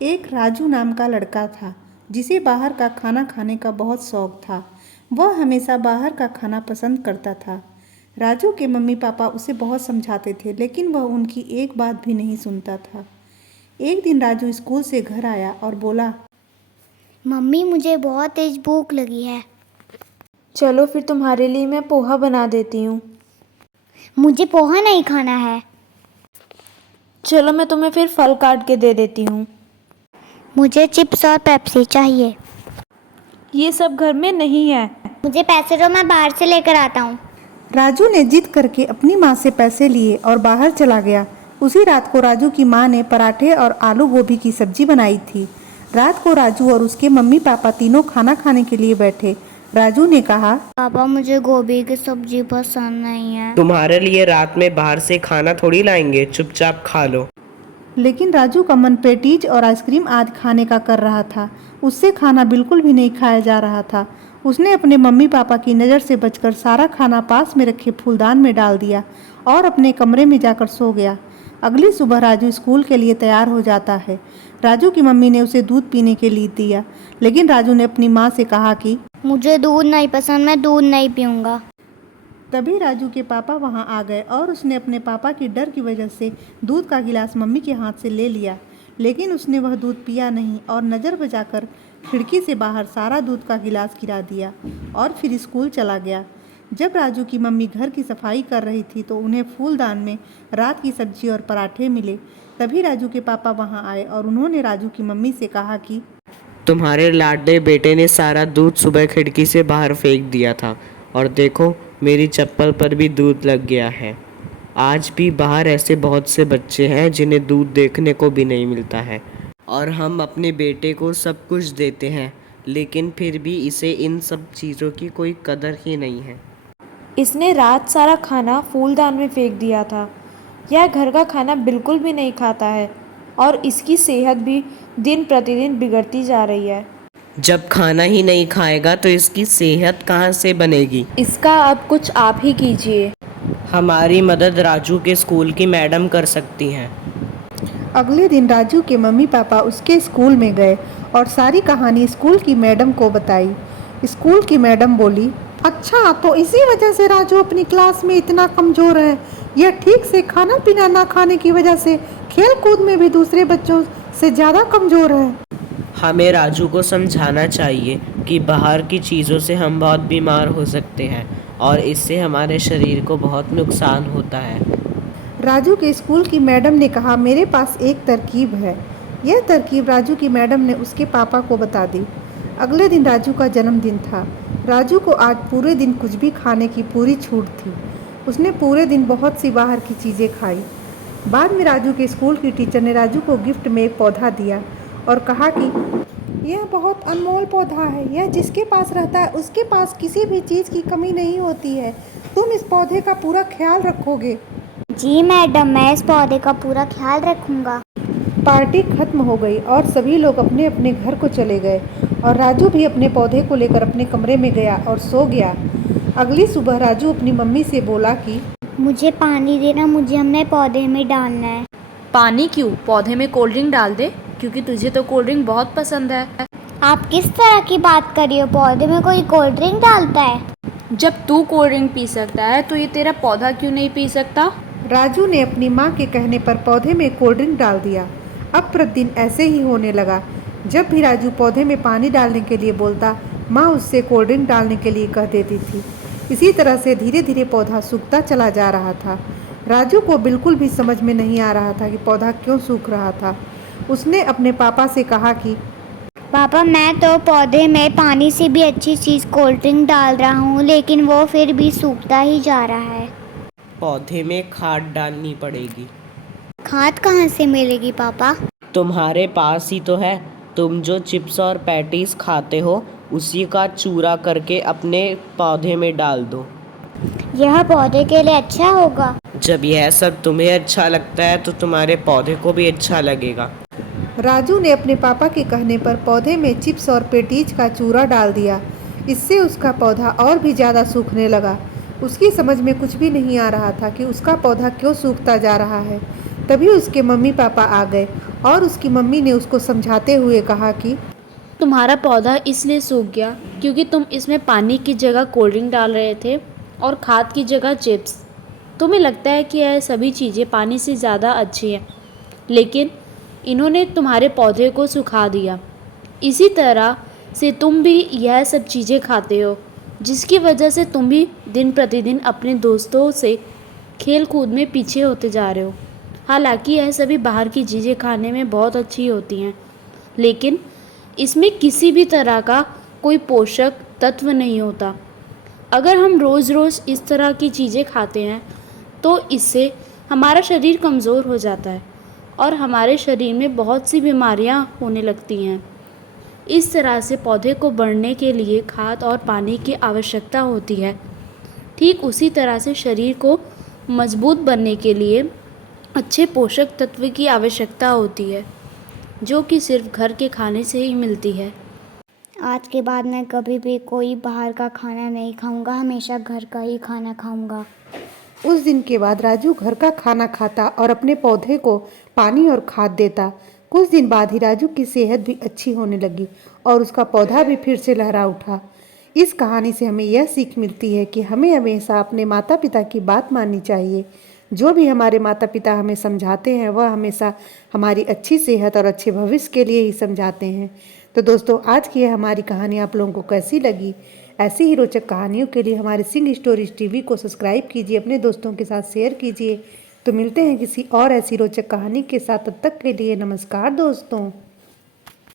एक राजू नाम का लड़का था जिसे बाहर का खाना खाने का बहुत शौक था। वह हमेशा बाहर का खाना पसंद करता था। राजू के मम्मी पापा उसे बहुत समझाते थे लेकिन वह उनकी एक बात भी नहीं सुनता था। एक दिन राजू स्कूल से घर आया और बोला, मम्मी मुझे बहुत तेज भूख लगी है। चलो फिर तुम्हारे लिए मैं पोहा बना देती हूँ। मुझे पोहा नहीं खाना है। चलो मैं तुम्हें फिर फल काट के दे देती हूँ। मुझे चिप्स और पेप्सी चाहिए। ये सब घर में नहीं है। मुझे पैसे दो, मैं बाहर से लेकर आता हूँ। राजू ने जिद करके अपनी माँ से पैसे लिए और बाहर चला गया। उसी रात को राजू की माँ ने पराठे और आलू गोभी की सब्जी बनाई थी। रात को राजू और उसके मम्मी पापा तीनों खाना खाने के लिए बैठे। राजू ने कहा, पापा मुझे गोभी की सब्जी पसंद नहीं है। तुम्हारे लिए रात में बाहर से खाना थोड़ी लाएंगे, चुपचाप खा लो। लेकिन राजू का मन पेटीज और आइसक्रीम आदि खाने का कर रहा था। उससे खाना बिल्कुल भी नहीं खाया जा रहा था। उसने अपने मम्मी पापा की नज़र से बचकर सारा खाना पास में रखे फूलदान में डाल दिया और अपने कमरे में जाकर सो गया। अगली सुबह राजू स्कूल के लिए तैयार हो जाता है। राजू की मम्मी ने उसे दूध पीने के लिए दिया, लेकिन राजू ने अपनी माँ से कहा कि मुझे दूध नहीं पसंद, मैं दूध नहीं पीऊँगा। तभी राजू के पापा वहां आ गए और उसने अपने पापा की डर की वजह से दूध का गिलास मम्मी के हाथ से ले लिया, लेकिन उसने वह दूध पिया नहीं और नज़र बचाकर खिड़की से बाहर सारा दूध का गिलास गिरा दिया और फिर स्कूल चला गया। जब राजू की मम्मी घर की सफाई कर रही थी तो उन्हें फूलदान में रात की सब्जी और पराठे मिले। तभी राजू के पापा वहां आए और उन्होंने राजू की मम्मी से कहा कि तुम्हारे लाडले बेटे ने सारा दूध सुबह खिड़की से बाहर फेंक दिया था और देखो मेरी चप्पल पर भी दूध लग गया है। आज भी बाहर ऐसे बहुत से बच्चे हैं जिन्हें दूध देखने को भी नहीं मिलता है और हम अपने बेटे को सब कुछ देते हैं, लेकिन फिर भी इसे इन सब चीज़ों की कोई कदर ही नहीं है। इसने रात सारा खाना फूलदान में फेंक दिया था। यह घर का खाना बिल्कुल भी नहीं खाता है और इसकी सेहत भी दिन प्रतिदिन बिगड़ती जा रही है। जब खाना ही नहीं खाएगा तो इसकी सेहत कहाँ से बनेगी? इसका अब कुछ आप ही कीजिए। हमारी मदद राजू के स्कूल की मैडम कर सकती हैं। अगले दिन राजू के मम्मी पापा उसके स्कूल में गए और सारी कहानी स्कूल की मैडम को बताई। स्कूल की मैडम बोली, अच्छा तो इसी वजह से राजू अपनी क्लास में इतना कमज़ोर है। यह ठीक से खाना पीना ना खाने की वजह से खेल कूद में भी दूसरे बच्चों से ज़्यादा कमज़ोर है। हमें राजू को समझाना चाहिए कि बाहर की चीज़ों से हम बहुत बीमार हो सकते हैं और इससे हमारे शरीर को बहुत नुकसान होता है। राजू के स्कूल की मैडम ने कहा, मेरे पास एक तरकीब है। यह तरकीब राजू की मैडम ने उसके पापा को बता दी। अगले दिन राजू का जन्मदिन था। राजू को आज पूरे दिन कुछ भी खाने की पूरी छूट थी। उसने पूरे दिन बहुत सी बाहर की चीज़ें खाई। बाद में राजू के स्कूल की टीचर ने राजू को गिफ्ट में एक पौधा दिया और कहा कि यह बहुत अनमोल पौधा है। यह जिसके पास रहता है उसके पास किसी भी चीज़ की कमी नहीं होती है। तुम इस पौधे का पूरा ख्याल रखोगे। जी मैडम, मैं इस पौधे का पूरा ख्याल रखूँगा। पार्टी खत्म हो गई और सभी लोग अपने अपने घर को चले गए और राजू भी अपने पौधे को लेकर अपने कमरे में गया और सो गया। अगली सुबह राजू अपनी मम्मी से बोला कि मुझे पानी देना, मुझे हमने पौधे में डालना है। पानी क्यों? पौधे में कोल्ड ड्रिंक डाल दे, क्योंकि तुझे तो कोल्ड ड्रिंक बहुत पसंद है। आप किस तरह की बात कर रही हो? पौधे में कोई कोल्ड ड्रिंक डालता है? जब तू कोल्ड ड्रिंक पी सकता है तो ये तेरा पौधा क्यों नहीं पी सकता? राजू ने अपनी माँ के कहने पर पौधे में कोल्ड ड्रिंक डाल दिया। अब प्रतिदिन ऐसे ही होने लगा। जब भी राजू पौधे में पानी डालने के लिए बोलता, माँ उससे कोल्ड ड्रिंक डालने के लिए कह देती थी। इसी तरह से धीरे धीरे पौधा सूखता चला जा रहा था। राजू को बिल्कुल भी समझ में नहीं आ रहा था कि पौधा क्यों सूख रहा था। उसने अपने पापा से कहा कि पापा, मैं तो पौधे में पानी से भी अच्छी चीज़ कोल्ड ड्रिंक डाल रहा हूँ, लेकिन वो फिर भी सूखता ही जा रहा है। पौधे में खाद डालनी पड़ेगी। खाद कहाँ से मिलेगी पापा? तुम्हारे पास ही तो है। तुम जो चिप्स और पैटीज खाते हो उसी का चूरा करके अपने पौधे में डाल दो। यह पौधे के लिए अच्छा होगा। जब यह सब तुम्हें अच्छा लगता है तो तुम्हारे पौधे को भी अच्छा लगेगा। राजू ने अपने पापा के कहने पर पौधे में चिप्स और पेटीज का चूरा डाल दिया। इससे उसका पौधा और भी ज़्यादा सूखने लगा। उसकी समझ में कुछ भी नहीं आ रहा था कि उसका पौधा क्यों सूखता जा रहा है। तभी उसके मम्मी पापा आ गए और उसकी मम्मी ने उसको समझाते हुए कहा कि तुम्हारा पौधा इसलिए सूख गया क्योंकि तुम इसमें पानी की जगह कोल्ड ड्रिंक डाल रहे थे और खाद की जगह चिप्स। तुम्हें लगता है कि यह सभी चीज़ें पानी से ज़्यादा अच्छी हैं, लेकिन इन्होंने तुम्हारे पौधे को सुखा दिया। इसी तरह से तुम भी यह सब चीज़ें खाते हो, जिसकी वजह से तुम भी दिन प्रतिदिन अपने दोस्तों से खेल कूद में पीछे होते जा रहे हो। हालांकि यह सभी बाहर की चीज़ें खाने में बहुत अच्छी होती हैं, लेकिन इसमें किसी भी तरह का कोई पोषक तत्व नहीं होता। अगर हम रोज़ रोज़ इस तरह की चीज़ें खाते हैं तो इससे हमारा शरीर कमज़ोर हो जाता है और हमारे शरीर में बहुत सी बीमारियां होने लगती हैं। इस तरह से पौधे को बढ़ने के लिए खाद और पानी की आवश्यकता होती है। ठीक उसी तरह से शरीर को मजबूत बनने के लिए अच्छे पोषक तत्व की आवश्यकता होती है, जो कि सिर्फ घर के खाने से ही मिलती है। आज के बाद मैं कभी भी कोई बाहर का खाना नहीं खाऊंगा, हमेशा घर का ही खाना खाऊंगा। उस दिन के बाद राजू घर का खाना खाता और अपने पौधे को पानी और खाद देता। कुछ दिन बाद ही राजू की सेहत भी अच्छी होने लगी और उसका पौधा भी फिर से लहरा उठा। इस कहानी से हमें यह सीख मिलती है कि हमें हमेशा अपने माता पिता की बात माननी चाहिए। जो भी हमारे माता पिता हमें समझाते हैं वह हमेशा हमारी अच्छी सेहत और अच्छे भविष्य के लिए ही समझाते हैं। तो दोस्तों, आज की यह हमारी कहानी आप लोगों को कैसी लगी? ऐसी ही रोचक कहानियों के लिए हमारे सिंह स्टोरीज टीवी को सब्सक्राइब कीजिए, अपने दोस्तों के साथ शेयर कीजिए। तो मिलते हैं किसी और ऐसी रोचक कहानी के साथ। तब तक के लिए नमस्कार दोस्तों।